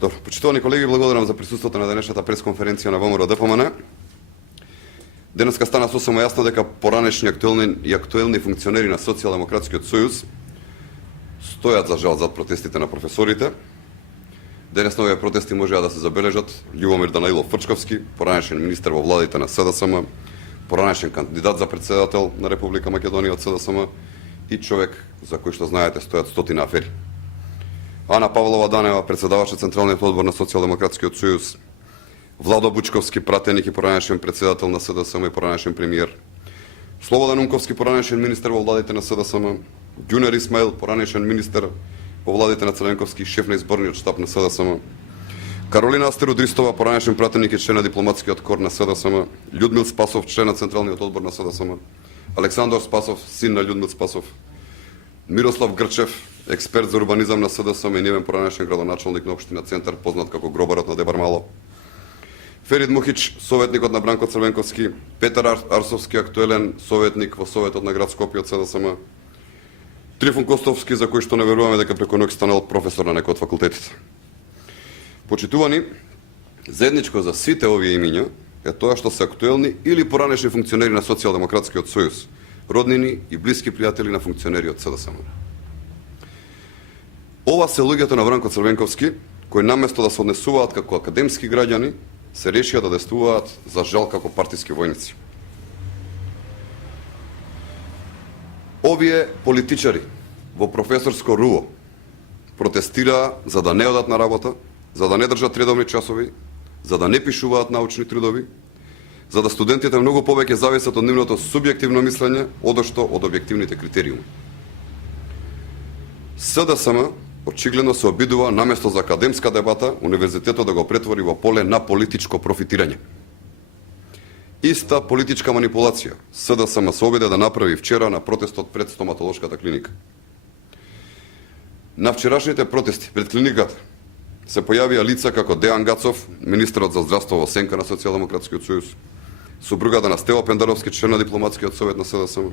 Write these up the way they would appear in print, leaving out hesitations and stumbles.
Добро, почитувани колеги, благодарам за присуството на денешната пресконференција на ВМРО ДПМН. Денеска стана сосема јасно дека поранешни актуелни функционери на Социјалдемократскиот сојуз стојат за жал зад протестите на професорите. Денес на овие протести можеа да се забележат Љубомир Данаилов Фрчковски, поранешен министер во владите на СДСМ, поранешен кандидат за председател на Република Македонија од СДСМ и човек за кој што знаете стојат стотина афери. Ана Павлова Данева, председавач на Централниот одбор на Социјалдемократскиот сојуз, Владо Бучковски, пратеник и поранешен председател на СДСМ и поранешен премиер, Слободан Унковски, поранешен министер во владите на СДСМ, Ѓунер Исмаил, поранешен министер во владите на Црвенковски, шеф на изборниот штаб на СДСМ, Каролина Астеродристова, поранешен пратеник и член на дипломатскиот кор на СДСМ, Људмил Спасов, член на Централниот одбор на СДСМ, Александар Спасов, син на Људмил Спасов, Мирослав Грчев, експерт за урбанизам на СДСМ и невен поранешен градоначалник на општина Центар, познат како Гробарот на Дебар Мало, Ферид Мухич, советникот на Бранко Црвенковски, Петар Арсовски, актуелен советник во Советот на град Скопје од СДСМ, Трифун Костовски, за кој што не веруваме дека преку ноќ станал професор на некој од факултетите. Почитувани, заедничко за сите овие имиња е тоа што се актуелни или поранешни функционери на Социјалдемократскиот сојуз, роднини и блиски пријатели на функционери од СДСМ. Ова се луѓето на Бранко Црвенковски, кои наместо да се однесуваат како академски граѓани, се решија да действуваат за жал како партиски војници. Овие политичари во професорско руво протестираа за да не одат на работа, за да не држат редовни часови, за да не пишуваат научни трудови, за да студентите многу повеќе зависат од нивното субјективно мислење, одошто од објективните критериуми. СДСМ очигледно се обидува наместо за академска дебата, универзитетот да го претвори во поле на политичко профитирање. Иста политичка манипулација СДСМ се обиде да направи вчера на протестот пред стоматолошката клиника. На вчерашните протести пред клиниката се појавија лица како Дејан Гацов, министерот за здравство во сенка на Социјалдемократскиот сојуз, супругата на Стево Пендаровски, член на дипломатскиот совет на СДСМ,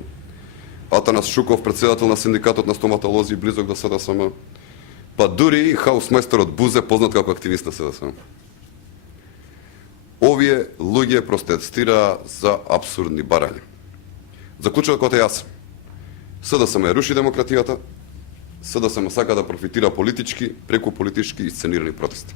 Атанас Шуков, председател на синдикатот на стоматолози близок до СДСМ, па дури и хаусмајсторот Бузе, познат како активист на СДСМ. Овие луѓе протестираа за апсурдни барања. Заклучокот е јасен. СДСМ руши демократијата, СДСМ сака да профитира политички преку политички исценирани протести.